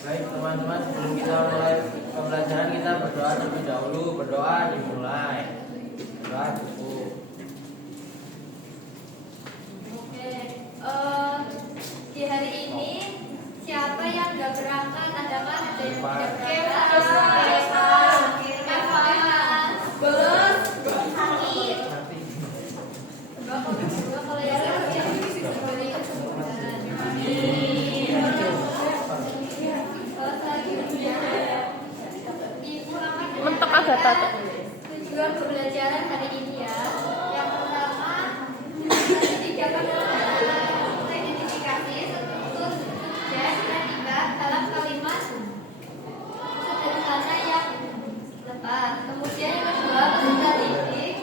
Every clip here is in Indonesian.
Baik teman-teman, sebelum kita mulai pembelajaran kita berdoa terlebih dahulu. Berdoa dimulai. Berdoa cukup. Oke, di hari ini siapa yang nggak berangkat? Ada kan? Ada yang tidak berangkat? Kalau yang mentok Agatha tuh. tujuan pembelajaran hari ini ya. Yang pertama, tiga identifikasi struktur dan predikat dalam kalimat sederhana yang tepat. Kemudian yang kedua, peserta didik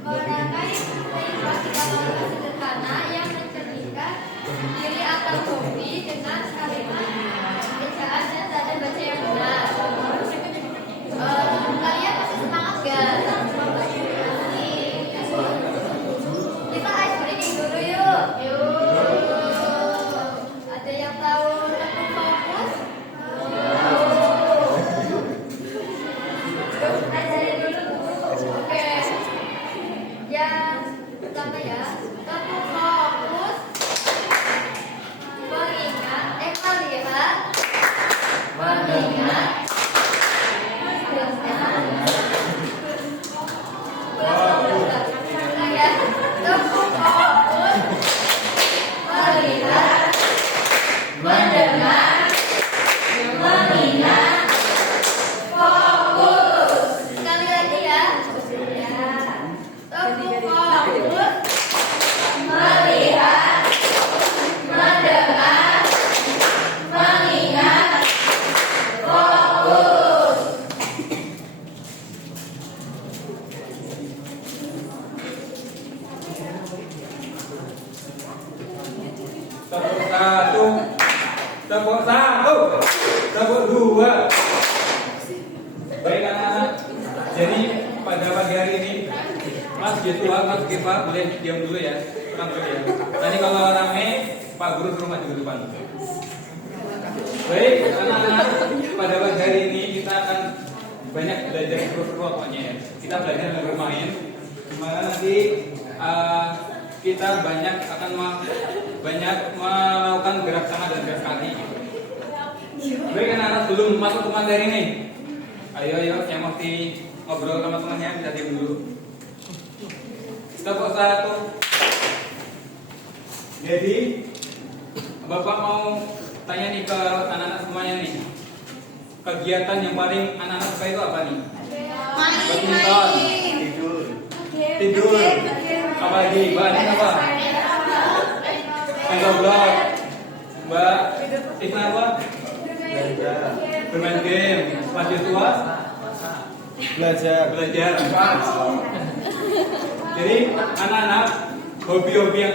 merangkai kalimat sederhana yang mencerminkan diri atau hobi dengan kalimat ejaan dan tanda baca yang benar. Kalian masih semangat gak? Kita ice breaking dulu yuk. Ada yang tahu tekuk fokus? Ajarin dulu. Oke. Yang pertama ya, tekuk fokus. Mengingat. Mendengar, mengingat, fokus. Sekali lagi ya. Fokus, melihat, mendengar, mengingat, fokus. Tepuk satu, tepuk dua. Baik anak-anak, jadi pada pagi hari ini Mas Joshua, Mas Kifa boleh diam dulu ya, tenang dulu ya. Nanti kalau rame, Pak Guru suruh maju ke depan. Baik anak-anak, pada pagi hari ini kita akan banyak belajar seru-seru pokoknya ya. Kita belajar dan bermain, dimana nanti kita akan melakukan gerak tangan dan gerak kaki. Baik anak-anak, sebelum masuk ke materi ini, ayo yang mau ngobrol sama temannya bisa diam dulu. Tepuk satu. Jadi Bapak mau tanya nih ke anak-anak semuanya nih, kegiatan yang paling anak-anak suka itu apa nih? Badminton, tidur, apa lagi? Mbak ini apa? Main goblok. Mbak Tifna apa? Bermain game. Mas Joshua? Belajar. Jadi anak-anak hobi-hobi yang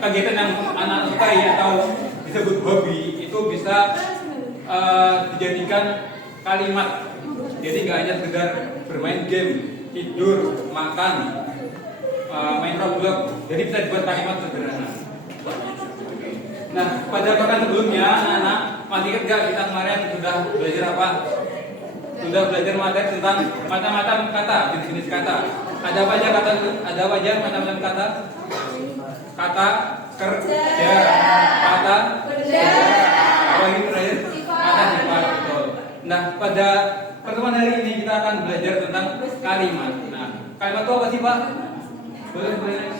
kegiatan yang anak sukai atau disebut hobi itu bisa dijadikan kalimat. Jadi nggak hanya sekedar bermain game, tidur, makan, main Roblox. Jadi bisa dibuat kalimat sederhana. Nah, pada pekan sebelumnya anak-anak masih ingat gak kita kemarin sudah belajar apa? Sudah belajar materi tentang macam-macam kata, jenis-jenis kata. Ada apa aja kata? Ada apa aja macam-macam kata? Kata kerja, kata apa lagi terakhir? Kata sifat. Betul. Nah, pada pertemuan hari ini kita akan belajar tentang kalimat. Nah, kalimat itu apa sih, Pak? Boleh.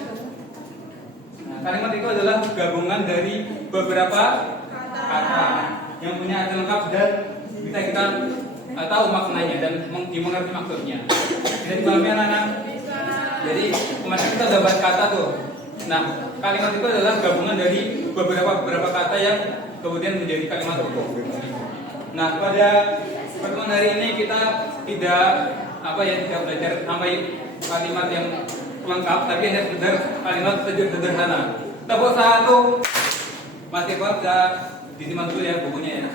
Nah, kalimat itu adalah gabungan dari beberapa kata yang punya arti lengkap dan bisa kita tahu maknanya dan dimengerti maksudnya. Bisa dipahami anak-anak? Jadi kemarin kita sudah bahas kata tuh. Nah, kalimat itu adalah gabungan dari beberapa kata yang kemudian menjadi kalimat utuh. Nah, pada pertemuan hari ini kita tidak belajar sampai kalimat yang lengkap, tapi hanya sekedar kalimat sederhana. Tepuk satu. Mas Eko sudah disimpan dulu ya bukunya ya.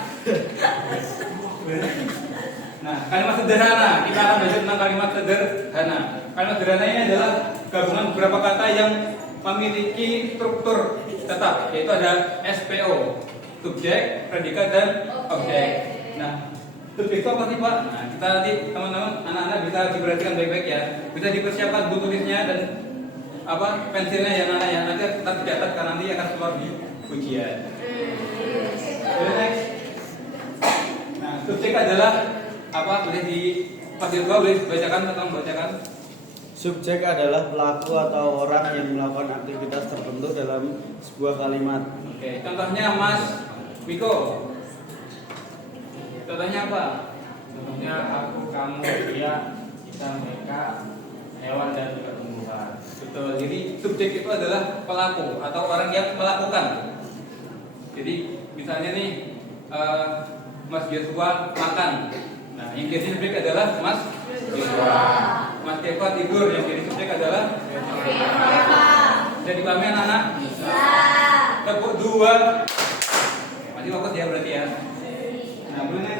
Nah, kalimat sederhana, kita akan belajar tentang kalimat sederhana. Kalimat sederhana ini adalah gabungan beberapa kata yang memiliki struktur tetap, yaitu ada SPO, subjek, predikat, dan objek. Nah, subjek itu apa sih Pak? Nah, kita nanti teman-teman, anak-anak bisa diperhatikan baik-baik ya, bisa dipersiapkan buku tulisnya dan pensilnya ya anak ya, nanti kita dicatat karena nanti akan keluar di ujian. Next. Nah, subjek adalah apa? Boleh di Pak Dirgo boleh bacakan atau membacakan? Subjek adalah pelaku atau orang yang melakukan aktivitas tertentu dalam sebuah kalimat. Oke, contohnya Mas Miko. Contohnya apa? Contohnya aku, kamu, dia, kita, mereka, hewan dan juga tumbuhan. Betul. Jadi subjek itu adalah pelaku atau orang yang melakukan. Jadi misalnya nih Mas Joshua makan. Nah, yang jadi subjek adalah Mas Joshua. Mas Deva tidur, yang jadi subjek adalah jadi pahami anak-anak? Bisa. Tepuk 2. Masih fokus ya berarti ya. Nah, boleh.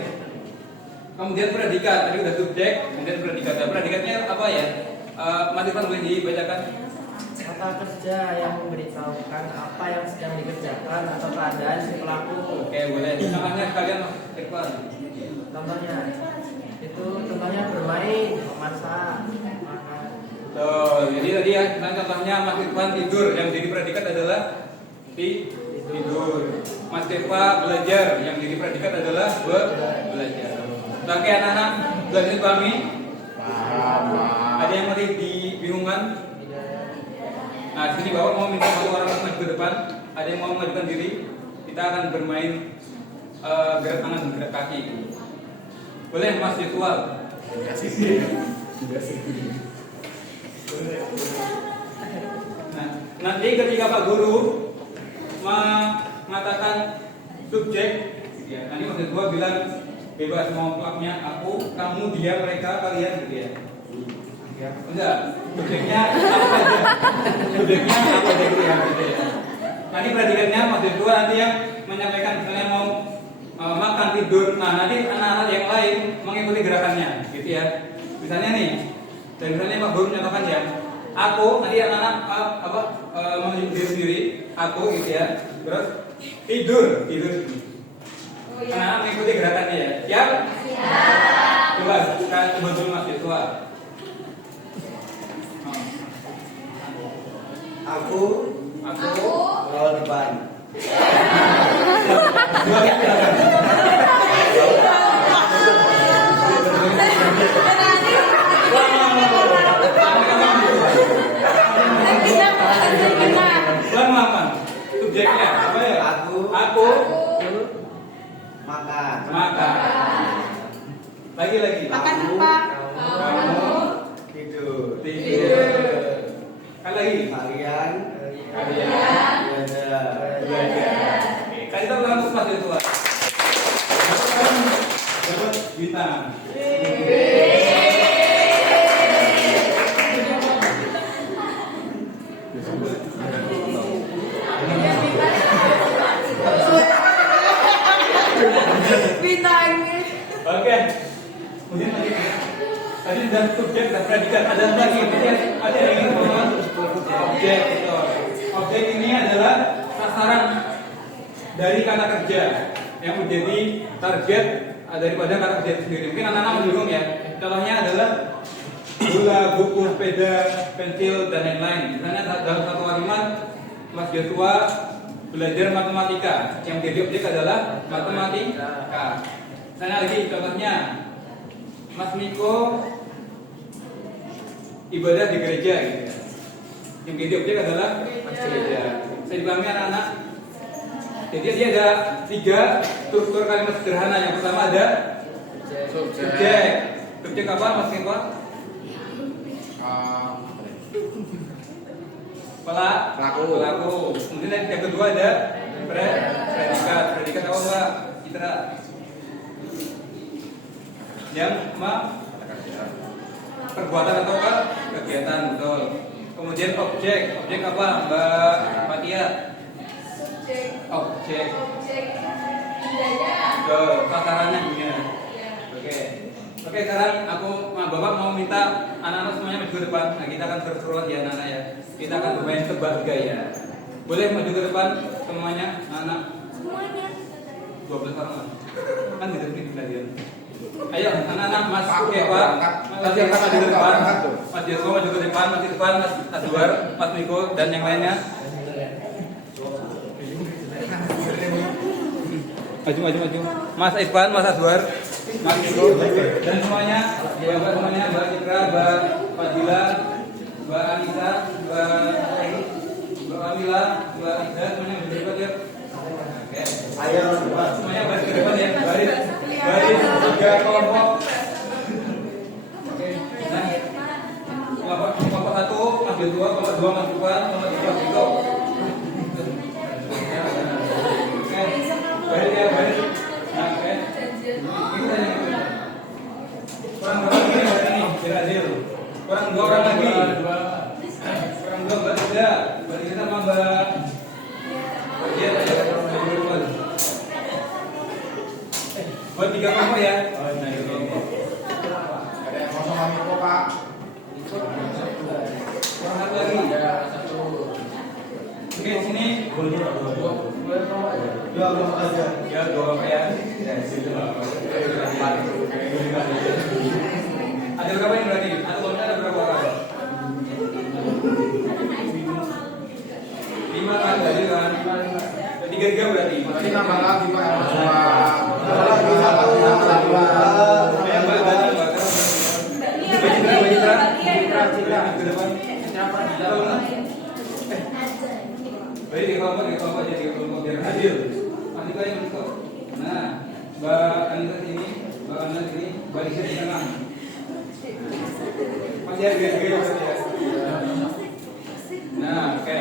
Kemudian predikat, tadi udah subjek, kemudian predikat. Nah, predikatnya apa ya? Mas Irfan boleh dibacakan? Kata kerja yang memberitahukan apa yang sedang dikerjakan atau keadaan si pelaku. Oke, boleh. Contohnya sekalian Mas Irfan. Contohnya bermain, memasak, makan. Betul. Jadi tadi ya, contohnya Mas Irfan tidur, yang jadi predikat adalah tidur. Mas Deva belajar, yang jadi predikat adalah belajar. Oke anak-anak, belajar pahami? Paham. Ada yang masih dibingungkan? Nah, sini Bapak mau minta satu orang maju ke depan. Ada yang mau mengajukan diri? Kita akan bermain gerak tangan dan gerak kaki. Boleh Mas Joshua? Nah, nanti ketika Pak Guru mengatakan subjek, ya, nanti Mas Joshua bilang bebas mau klubnya aku, kamu, dia, mereka, kalian gitu ya. Enggak, subjeknya apa saja? Subjeknya apa saja gitu ya. Nanti predikatnya Mas Joshua nanti yang menyampaikan misalnya mau makan, tidur. Nah, nanti anak-anak yang lain mengikuti gerakannya, gitu ya. Misalnya nih, dan misalnya Pak Guru menyatakan ya, aku nanti anak-anak menunjuk diri sendiri, aku gitu ya. Terus tidur. Anak-anak mengikuti gerakannya ya. Siap? Siap. Coba sekarang coba dulu Mas Joshua. Aku awal depan. Subjeknya apa ya? Aku makan. Lagi. Makan apa? Kamu tidur. Kan lagi. Kalian belajar. Kan kita ulang terus Mas Joshua. Dapat bintang. Oke. Kemudian tadi sudah subjek dan predikat. Ada lagi. Ada yang ingin ngomong objek. Objek ini adalah sasaran dari kata kerja yang menjadi target daripada kata kerja itu sendiri. Mungkin anak-anak bingung ya. Contohnya adalah bola, buku, sepeda, pensil, dan lain-lain. Misalnya dalam satu kalimat Mas Joshua belajar matematika. Yang menjadi objek adalah matematika. Misalnya lagi contohnya Mas Miko ibadah di gereja gitu. Yang menjadi objek adalah gereja. Saya dipahami anak-anak. Jadi dia ada 3 struktur kalimat sederhana. Yang pertama ada subjek. Subjek apa Mas Miko? Pelaku. Kemudian yang kedua ada predikat. Predikat apa Mbak Citra? Yang perbuatan atau kegiatan, betul. Kemudian objek apa Mbak Fatia? Objek. Betul. Sasarannya dunia. Oke. Oke, sekarang Bapak mau minta anak-anak semuanya maju ke depan. Nah, kita akan berseruan ya anak-anak ya. Kita akan bermain tebak gaya. Boleh maju ke depan semuanya, anak-anak. Semuanya. 12 orang kan tidak sedikit kalian. Ayo anak-anak Mas Eva, Mas Eva maju ke depan, Mas Yesko maju ke depan, Mas Irfan, Mas Azwar, Mas Miko dan yang lainnya. Maju. Mas Irfan, Mas Azwar, Mas Miko dan semuanya, Bapak semuanya, Mbak Citra, Mbak Fadila, Mbak Anissa, Mbak Amila, Mbak Ida, semuanya maju ke depan ya. Oke. Ayo Semuanya baris ke depan ya, baris 3 kelompok. Oke, nah, kelompok 1 Mas Joshua, kelompok 2 Mas Irfan, kelompok 3 Mas Vito. Oke, baris ya, baris. Nah, oke. Kurang berapa lagi nih, biar adil. Kurang 2 orang lagi. Kurang 2 Mbak Ida, Mbak Ida sama Mbak. Iya, buat 3 kelompok ya. Ada yang kosong lagi kok Pak. Kurang satu lagi. Oke, sini. dua kelompok aja. Ya, 2 kelompok ya. Ada berapa yang berarti? Atau kelompoknya ada berapa orang? 5 kan, berarti kan? 3 berarti. Berarti nambah lagi Pak. Baik, di kelompok aja, 3 kelompok biar adil. Masih banyak untuk. Nah, Mbak Anita sini, Mbak Anita sini, Mbak Lisa di tengah. Masih ada gaya-gaya berarti ya. Nah, oke.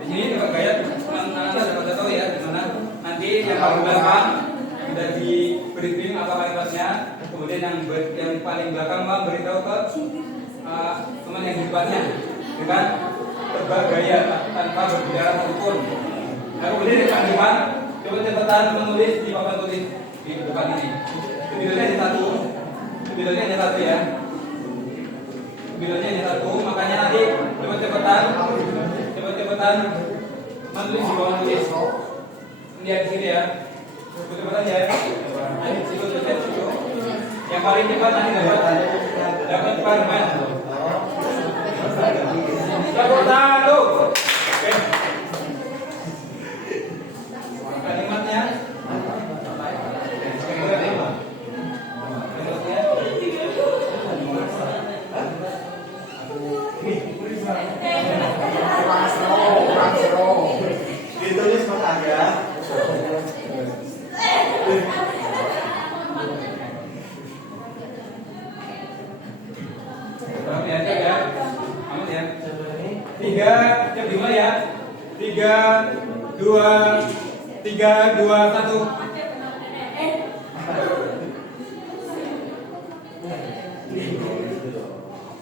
Di sini dapat gaya, anak-anak dapat tahu ya di mana. Nanti yang paling belakang sudah di briefing apa kalimatnya. Kemudian yang paling belakang Mbak beritahu ke teman yang di depannya dengan tebak gaya tanpa berbicara satupun. Nah, kemudian yang paling depan coba cepetan menulis di papan tulis di depan ini. Kebilanya hanya satu. Kebilanya hanya satu ya. Kebilanya hanya satu. Makanya nanti cepat-cepatan menulis di bawah tulis. Lihat di sini ya. Cepat-cepatan ya. Ayo situ. Yang paling cepat nanti dapat permen. Cepetan lu. Oke. Kalimatnya Ditulis Mas Aga. berapa ya? Aman ya? 3, yang dimulai ya. 3, 2, 1.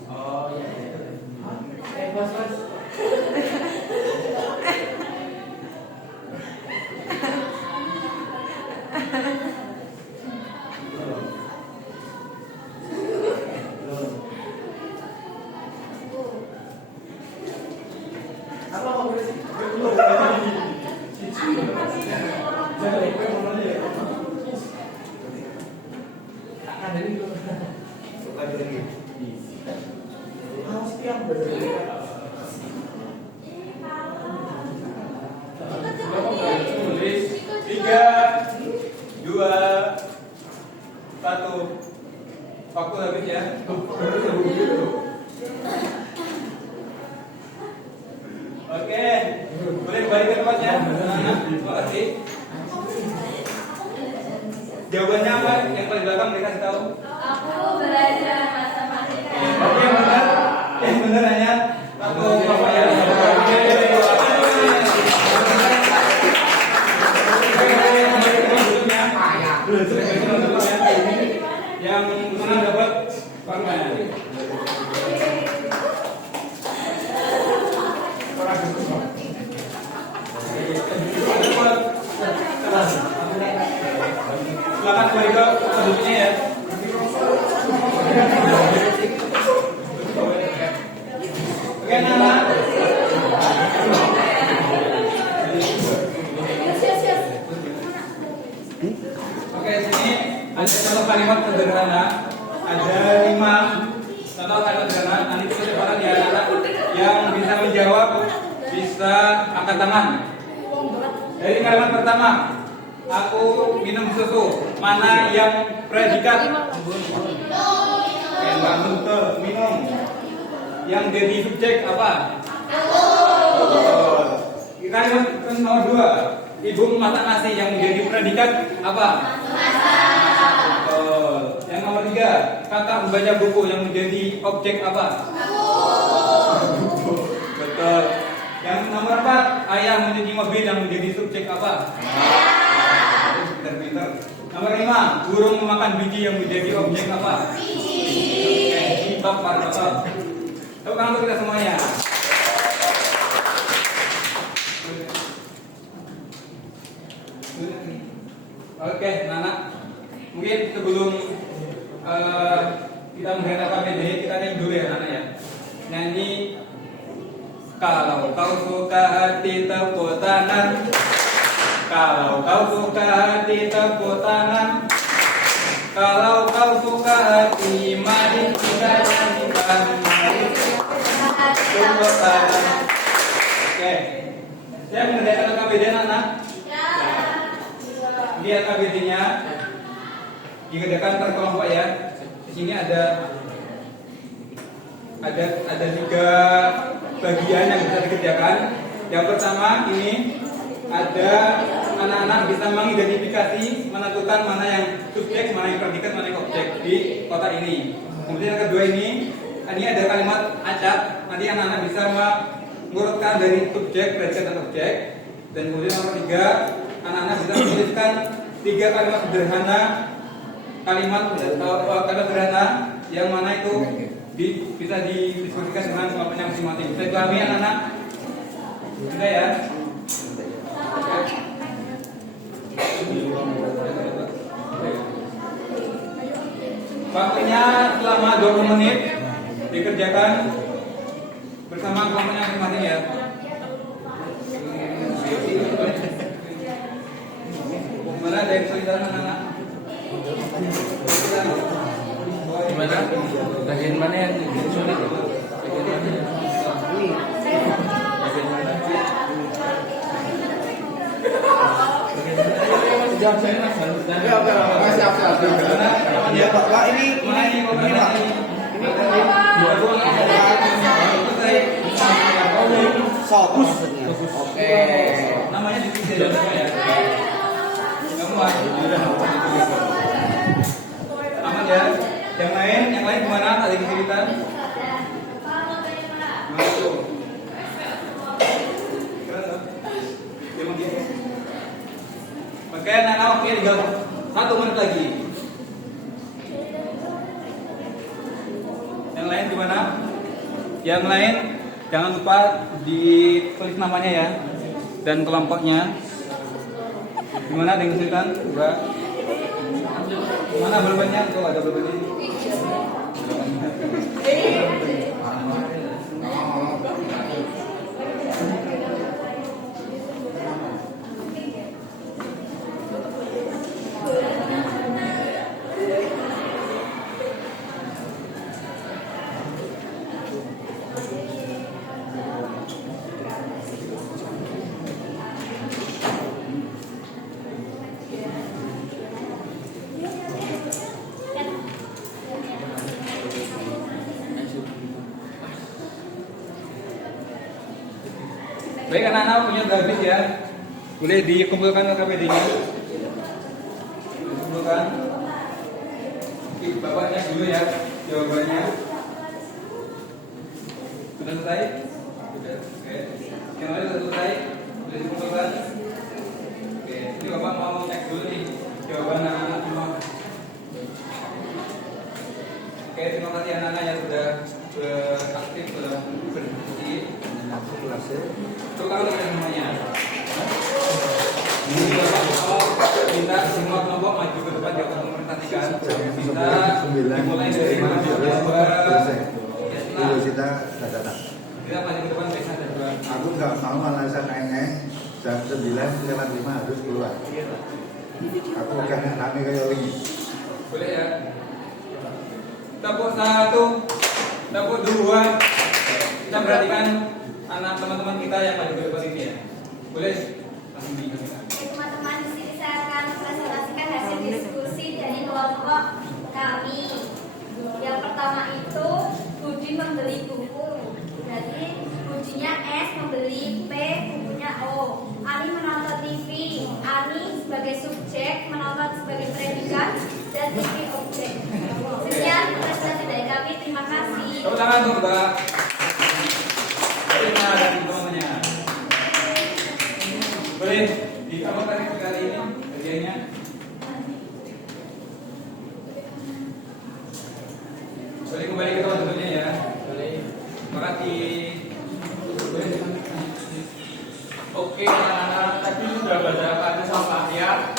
Oh iya. Mas. Apa mau bersih? Tulis 3, 2, 1. Waktu habis ya. Oke, boleh kembali ke tempatnya. Terima kasih. Jawabannya apa? Yang paling belakang mereka kasih tahu. Aku belajar matematika. Oke, yang benar hanya satu kelompok ya. Yang menang dapat permen. Silakan kembali ke penduduknya ya. ini ada contoh kalimat sederhana, ada 5 contoh kalimat sederhana. Nanti kita coba ya anak yang bisa menjawab bisa angkat tangan. Dari kalimat pertama, aku minum susu. Mana yang predikat? Yang betul, minum. Yang jadi subjek apa? Betul. Kalimat nomor 2, ibu memasak nasi. Yang menjadi predikat apa? Betul. Yang nomor 3, kakak membaca buku. Yang menjadi objek apa? Betul. Yang nomor 4, ayah mencuci mobil. Yang menjadi subjek apa? Pintar. Nomor 5, burung memakan biji. Yang menjadi objek apa? Oke, top top. Tepuk tangan untuk kita semuanya. Oke, Nana. Mungkin sebelum kita menghadap KBD, kita nyanyi dulu ya, Nana ya. Nyanyi kalau kau suka hati tepuk tangan. Kalau kau suka hati tepuk tangan. Kalau kau suka hati, mari kita nyanyikan. Mari tepuk tangan. Oke. Saya mengerjakan KBD, Nana. Lihat KBD-nya. Dikerjakan per kelompok ya. Di sini ada 3 bagian yang bisa dikerjakan. Yang pertama ini ada anak-anak bisa mengidentifikasi, menentukan mana yang subjek, mana yang predikat, mana yang objek di kotak ini. Kemudian yang kedua ini ada kalimat acak. Nanti anak-anak bisa mengurutkan dari subjek, predikat, dan objek. Dan kemudian nomor 3, anak-anak bisa menuliskan 3 kalimat sederhana, kalimat sederhana yang mana itu bisa didiskusikan dengan kelompoknya masing-masing. Bisa dipahami anak-anak? Sudah ya? Waktunya selama 20 menit dikerjakan bersama kelompoknya masing-masing ya. Gimana ada yang kesulitan anak-anak? Gimana? Bagian mana yang sulit? Jawab saya mas, Siap. Ya Pak, ini Pak. Fokus maksudnya. Oke. Namanya ditulis ya. Kamu aman ya. Yang lain gimana? Ada kesulitan? Masuk. Oke, anak-anak waktunya tinggal 1 menit lagi. Yang lain gimana? Yang lain jangan lupa ditulis namanya ya dan kelompoknya. Gimana, ada yang kesulitan? Enggak. Mana berbannya? Tuh ada berbannya. Baik anak-anak, punya udah habis ya. Boleh dikumpulkan ke KPD-nya. Dikumpulkan. Oke, bapaknya dulu ya jawabannya. Sudah selesai? Sudah. Oke. Yang lain sudah selesai? Sudah dikumpulkan? Oke. Ini bapak mau cek dulu nih jawaban anak-anak semua. Oke, terima kasih anak-anak yang sudah aktif dalam berdiskusi. Itu kalau kita semuanya. Ini bapak mau minta semua kelompok maju ke depan jauh mempresentasikan. Kita dimulai dari mana? Kita data. Kita maju ke depan besok dan dua. Aku nggak mau alasan naik jam 9 lewat 5 harus keluar. Aku kan anaknya kayak lagi. Boleh ya? Tepuk 1, tepuk 2. Kita perhatikan anak teman-teman kita yang pada depan ini ya. Boleh? Langsung diingatkan. Teman-teman, di sini saya akan presentasikan hasil diskusi dari kelompok kami. Yang pertama itu Budi membeli buku. Jadi Budinya S, membeli P, bukunya O. Ani menonton TV. Ani sebagai subjek, menonton sebagai predikat, dan TV objek. Sekian presentasi dari kami. Terima kasih. Tepuk tangan dong, Mbak. Terima kasih teman-temannya. Boleh dikabarkan kali ini bagiannya. Boleh kembali ke teman-temannya ya. Boleh. Terima kasih. Boleh. Oke anak-anak, tadi sudah baca kata sama ya.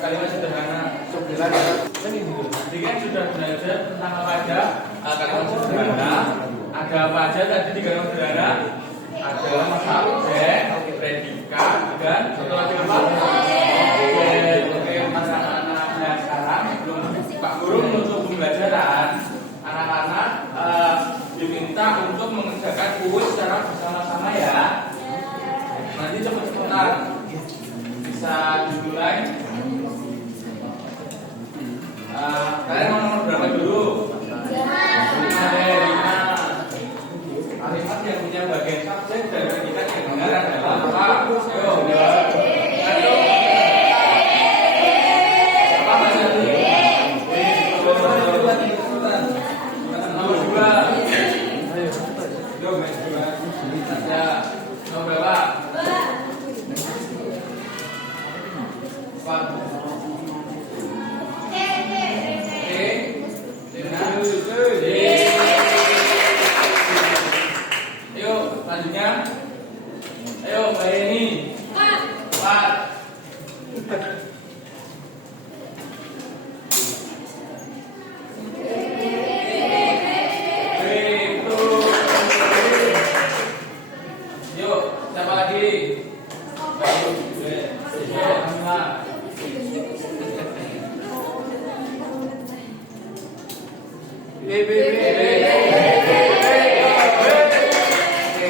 Kalimat sederhana. Tadi kan sudah belajar tentang apa aja kalimat sederhana. Ada apa aja tadi di kalimat sederhana? Ada masa objek, predikat, dan satu lagi apa? Oke, anak-anak. Nah sekarang sebelum Pak Guru menutup pembelajaran, anak-anak diminta untuk mengerjakan kuis secara bersama-sama ya. Nanti cepet-cepetan. Bisa dimulai. Kalian mau nomor berapa dulu? 5. Kalimat yang punya bagian subjek dan predikat yang benar adalah apa? Ayo, ayo. Apa bahasa ini? Nomor 2. Yo, main 2. Saja. Nomor berapa? 4. Ayo, selanjutnya. Ayo, Mbak Yeni. 4. Yuk, siapa lagi?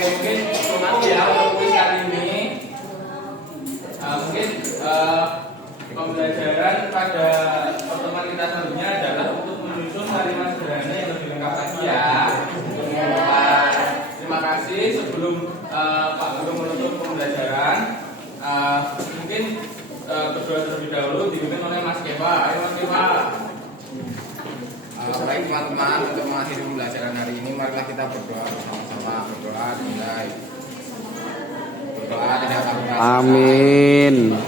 Mungkin cuma ya untuk kali ini mungkin pembelajaran pada pertemuan kita selanjutnya adalah untuk menyusun kalimat sederhana yang lebih lengkap lagi ya. Terima kasih. Sebelum Pak Guru menutup pembelajaran, mungkin berdoa terlebih dahulu dipimpin oleh Mas Kepa. Ayo Mas Kepa. Baik teman-teman, untuk mengakhiri pembelajaran hari ini, marilah kita berdoa bersama-sama. Berdoa dimulai. Berdoa tidak akan berhasil. Amin.